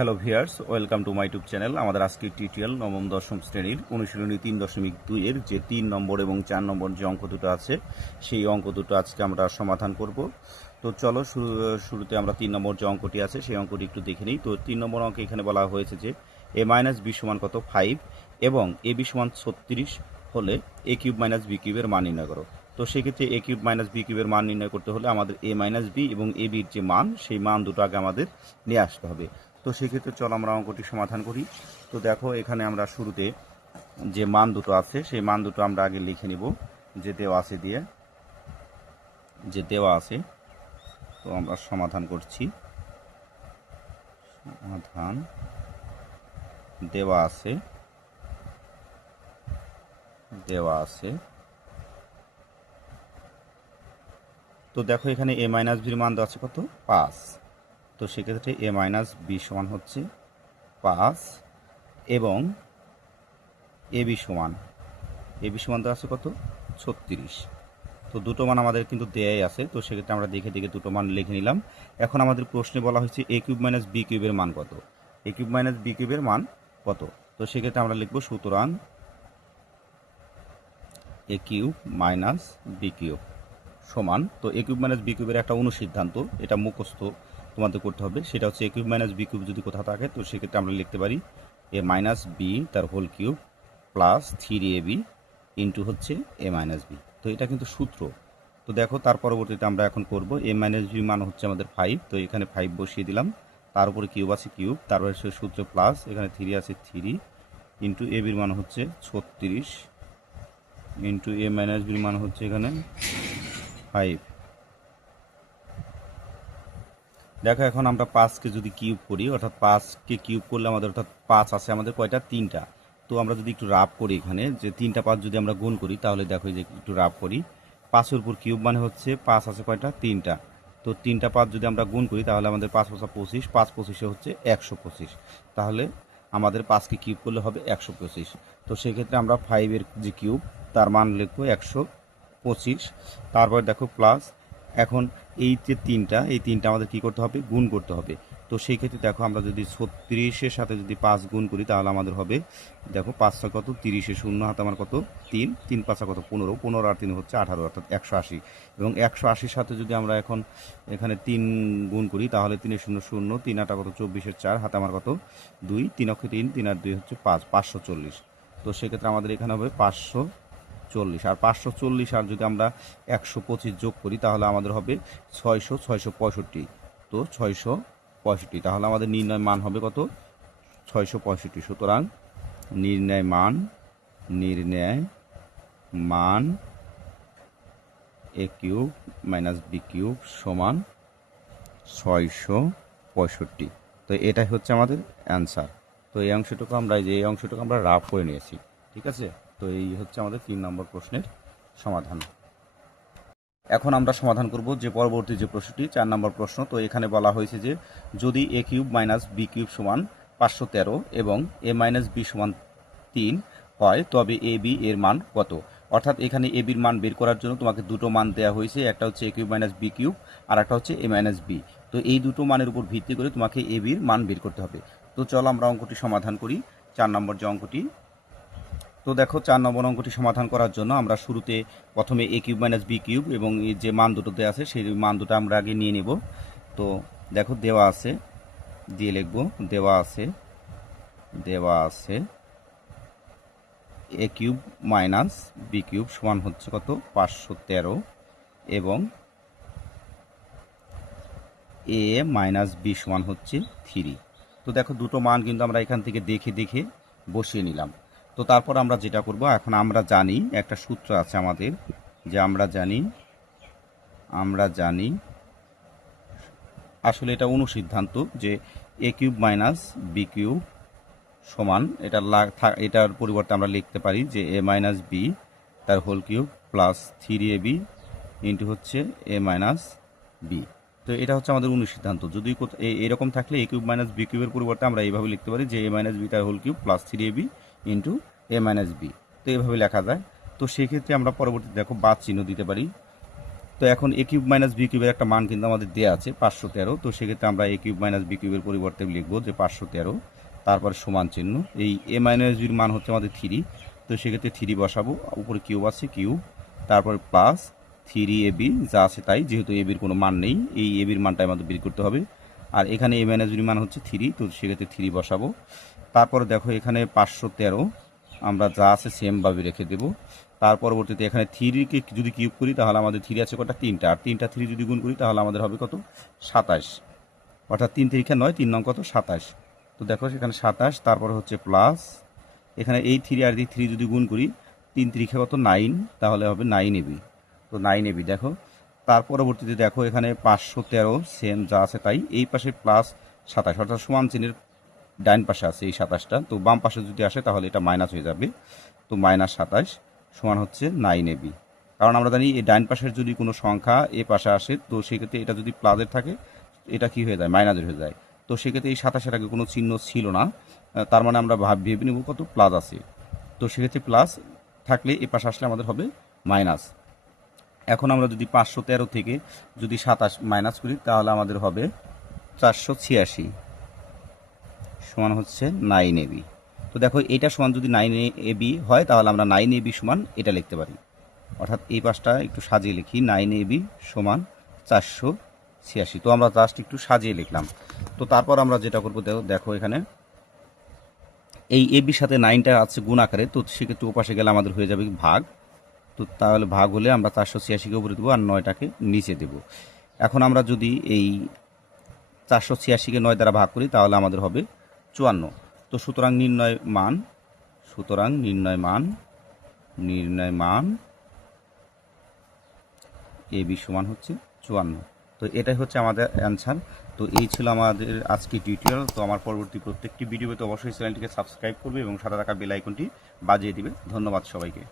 Hello viewers, welcome to my YouTube channel. আমাদের আজকের tutorial নবম দশম শ্রেণীর অনুশীলনী 3.2 এর যে 3 নম্বর এবং 4 নম্বর যে অঙ্ক দুটো আছে সেই অঙ্ক দুটো আজকে আমরা সমাধান করব। তো চলো শুরুতে আমরা 3 নম্বর যে অঙ্কটি আছে সেই অঙ্কটি একটু দেখে নিই। তো 3 নম্বর অঙ্কে এখানে বলা হয়েছে যে a মাইনাস বি সমান কত 5 এবং এ বি সমান 36 হলে এ কিউব মাইনাস বি কিউবের মান নির্ণয় করো। তো সেক্ষেত্রে এ কিউব মাইনাস বি কিউবের মান নির্ণয় করতে হলে আমাদের এ মাইনাস বি এবং এ বির যে মান সেই মান দুটো আগে আমাদের নিয়ে আসতে হবে। তো সেক্ষেত্রে চল আমরা অঙ্কটি সমাধান করি। তো দেখো এখানে আমরা শুরুতে যে মান দুটো আছে সেই মান দুটো আমরা আগে লিখে নিব যে দেওয়া আছে দিয়ে যে দেওয়া আছে। তো আমরা সমাধান করছি। সমাধান দেওয়া আছে তো দেখো এখানে এ মাইনাস বির মান দেওয়া আছে কত 5। তো সেক্ষেত্রে এ মাইনাস বি সমান হচ্ছে 5 এবং এ বি সমান দেওয়া আছে কত 36। তো দুটো মান আমাদের কিন্তু দেয়াই আছে। তো সেক্ষেত্রে আমরা দেখে দেখে দুটো মান লিখে নিলাম। এখন আমাদের প্রশ্নে বলা হয়েছে এ কিউব মাইনাস বি কিউবের মান কত। এ কিউব মাইনাস বি কিউবের মান কত। তো সেক্ষেত্রে আমরা লিখব সুতরাং এ কিউব মাইনাস বি কিউব সমান। তো এ কিউব মাইনাস বি কিউবের একটা অনুসিদ্ধান্ত, এটা মুখস্থ তোমাদের করতে হবে। সেটা হচ্ছে a cube minus b cube যদি কোথাও থাকে তো সেক্ষেত্রে আমরা লিখতে পারি এ মাইনাস বি তার whole cube plus 3ab into হচ্ছে এ মাইনাস বি। তো এটা কিন্তু সূত্র। তো দেখো তার পরবর্তীতে আমরা এখন করব এ মাইনাস বি মান হচ্ছে আমাদের 5। তো এখানে 5 বসিয়ে দিলাম, তার উপরে কিউব আছে কিউব, তারপরে সূত্রে প্লাস এখানে 3 আছে 3 ইন্টু এ বির মান হচ্ছে 36 ইন্টু এ মাইনাস বির মান হচ্ছে এখানে 5। দেখো এখন আমরা 5কে যদি কিউব করি, অর্থাৎ 5কে কিউব করলে আমাদের অর্থাৎ 5 আছে আমাদের কয়টা 3টা। তো আমরা যদি একটু রাফ করি এখানে যে 3টা 5 যদি আমরা গুণ করি তাহলে দেখো যে একটু রাফ করি 5-এর উপর কিউব মানে হচ্ছে 5 আছে কয়টা 3টা। তো 3টা 5 যদি আমরা গুণ করি তাহলে আমাদের 5 5 25, 5 25 হচ্ছে 125। তাহলে আমাদের 5কে কিউব করলে হবে 125। তো সেক্ষেত্রে আমরা 5-এর যে কিউব তার মান লিখবো 125। তারপর দেখো প্লাস এখন এই যে এই তিনটা আমাদের কি করতে হবে গুণ করতে হবে। তো সেই ক্ষেত্রে দেখো আমরা যদি 36-এর সাথে যদি 5 গুণ করি তাহলে আমাদের হবে দেখো 5 কত 30, 0 হাতে আমার কত 3, 3 5 কত 15, 15 আর 3 হচ্ছে 18 অর্থাৎ 180। এবং 180-র সাথে যদি আমরা এখন এখানে 3 গুণ করি তাহলে 3 0 0, 3 8 কত 24, 4 হাতে আমার কত 2, 3 অক্ষে 3, 3 আর 2 হচ্ছে 5, 540। তো সেক্ষেত্রে আমাদের এখানে হবে 540 আর 540 আর যদি আমরা 125 যোগ করি তাহলে আমাদের হবে 665। তো 665 তাহলে আমাদের নির্ণয় মান হবে কত 665। সুতরাং নির্ণয় মান এ কিউব মাইনাস বি কিউব সমান 665। তো এটাই হচ্ছে আমাদের অ্যান্সার। তো এই অংশটুকু আমরা রাফ করে নিয়েছি, ঠিক আছে। তো এই হচ্ছে আমাদের 3 নম্বর প্রশ্নের সমাধান। এখন আমরা সমাধান করব যে পরবর্তী যে প্রশ্নটি 4 নম্বর প্রশ্ন। তো এখানে বলা হয়েছে যে যদি এ কিউব মাইনাস বি কিউব সমান 513 এবং এ মাইনাস বি সমান 3 হয় তবে এ বি এর মান কত। অর্থাৎ এখানে এ বির মান বের করার জন্য তোমাকে দুটো মান দেওয়া হয়েছে, একটা হচ্ছে a cube minus b cube আর একটা হচ্ছে এ মাইনাস বি। তো এই দুটো মানের উপর ভিত্তি করে তোমাকে এ বির মান বের করতে হবে। তো চলো আমরা অঙ্কটি সমাধান করি 4 নম্বর যে অঙ্কটি। তো দেখো 4 নম্বর অঙ্কটি সমাধান করার জন্য আমরা শুরুতে প্রথমে এ কিউব মাইনাস বি কিউব এবং যে মান দুটোতে আছে সেই মান দুটো আমরা আগে নিয়ে নেব। তো দেখো দেওয়া আছে দিয়ে লিখব দেওয়া আছে এ কিউব মাইনাস বি কিউব সমান হচ্ছে কত 513 এবং এ মাইনাস বি সমান হচ্ছে 3। তো দেখো দুটো মান কিন্তু আমরা এখান থেকে দেখে দেখে বসিয়ে নিলাম। তো তারপর আমরা যেটা করব, এখন আমরা জানি একটা সূত্র আছে আমাদের যে আমরা জানি আসলে এটা অনুসিদ্ধান্ত যে a cube minus b cube সমান এটার পরিবর্তে আমরা লিখতে পারি যে এ মাইনাস বি তার whole cube plus 3ab into হচ্ছে এ মাইনাস বি। তো এটা হচ্ছে আমাদের অনুসিদ্ধান্ত। যদি এরকম থাকলে এ কিউব মাইনাস বি কিউবের পরিবর্তে আমরা এইভাবে লিখতে পারি যে এ মাইনাস বি তার whole cube plus 3ab into a minus b. তো এইভাবে লেখা যায়। তো সেক্ষেত্রে আমরা পরবর্তীতে দেখো বাদ চিহ্ন দিতে পারি তো এখন এ কিউব মাইনাস বি কিউবের একটা মান কিন্তু আমাদের দেওয়া আছে 513। তো সেক্ষেত্রে আমরা এ কিউব মাইনাস বি কিউবের পরিবর্তে লিখবো যে 513, তারপর সমান চিহ্ন। এই এ মাইনাস বির মান হচ্ছে আমাদের 3, তো সেক্ষেত্রে 3 বসাবো, উপরে কিউব আছে কিউব, তারপর প্লাস 3ab যা আছে তাই, যেহেতু এ বির কোনো মান নেই, এই এ বির মানটাই আমাদের বের করতে হবে। আর এখানে এ মাইনাস বির মান হচ্ছে 3, তো সেক্ষেত্রে 3 বসাবো। তারপর দেখো এখানে 513 আমরা যা আছে সেমভাবে রেখে দেবো। তার পরবর্তীতে এখানে 3কে যদি কিউব করি তাহলে আমাদের 3 আছে কটা, 3টা, আর 3টা 3 যদি গুণ করি তাহলে আমাদের হবে কত, 27, অর্থাৎ 3 3 9, 3 নং কত, 27। তো দেখো সেখানে 27, তারপর হচ্ছে প্লাস এখানে এই 3 আর এই 3 যদি গুণ করি, 3 3 কত, 9, তাহলে হবে 9ab। তো 9ab দেখো। তার পরবর্তীতে দেখো এখানে 513 সেম যা আছে তাই, এই পাশে প্লাস 27, অর্থাৎ সমান চিহ্নের ডাইন পাশে আছে এই 27টা, তো বাম পাশে যদি আসে তাহলে এটা মাইনাস হয়ে যাবে। তো -27 সমান হচ্ছে 9ab। কারণ আমরা জানি এই ডাইন পাশের যদি কোনো সংখ্যা এ পাশে আসে, তো সেক্ষেত্রে এটা যদি প্লাসের থাকে এটা কি হয়ে যায়, মাইনাসের হয়ে যায়। তো সেক্ষেত্রে এই 27-এর আগে কোনো চিহ্ন ছিল না, তার মানে আমরা ভেবে নেব কত, প্লাস আছে। তো সেক্ষেত্রে প্লাস থাকলে এ পাশে আসলে আমাদের হবে মাইনাস। এখন আমরা যদি 513 থেকে যদি 27 মাইনাস করি তাহলে আমাদের হবে 486 সমান হচ্ছে 9ab। তো দেখো এটা সমান যদি 9ab হয় তাহলে আমরা 9ab সমান এটা লিখতে পারি, অর্থাৎ এই পাশটা একটু সাজিয়ে লিখি, 9ab সমান 486। তো আমরা জাস্ট একটু সাজিয়ে লিখলাম। তো তারপর আমরা যেটা করবো দেখো এখানে এই এবির সাথে 9টা আছে গুণ আকারে, তো সেক্ষেত্রে ওপাশে গেলে আমাদের হয়ে যাবে ভাগ। তো তাহলে ভাগ হলে আমরা 486কে উপরে দেবো আর 9টাকে নিচে দেব। এখন আমরা যদি এই 486কে 9 দ্বারা ভাগ করি তাহলে আমাদের হবে 54। তো সুতরাং নির্ণয় মান এ বি সমান হচ্ছে 54। তো এটাই হচ্ছে আমাদের অ্যান্সার। তো এই ছিল আমাদের আজকে টিউটোরিয়াল। তো আমার পরবর্তী প্রত্যেকটি ভিডিওতে অবশ্যই চ্যানেলটিকে সাবস্ক্রাইব করবে এবং সাথে থাকা বেল আইকনটি বাজিয়ে দিবে। ধন্যবাদ সবাইকে।